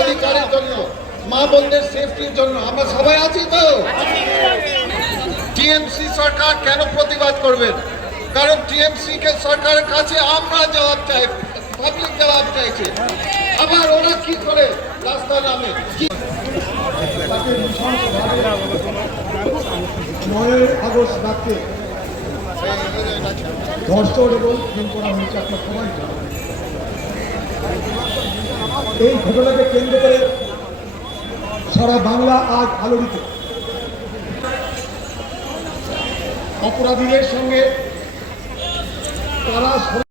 অধিকারের জন্য, মা বোনদের সেফটির জন্য আমরা সবাই আছি তো। টিএমসি সরকার কেন প্রতিবাদ করবেন? কারণ টিএমসি কে সরকারের কাছে আমরা জবাব চাই, পাবলিক জবাব চাইছে। আবার ওরা কি করে রাস্তা নামে 9 আগস্ট রাতে ধর্ষণ এবং খুন করা হয়েছে, আপনার সবাই জানেন। এই ঘটনাকে কেন্দ্র করে সারা বাংলা আজ আলোড়িত। অপরাধীদের সঙ্গে তারা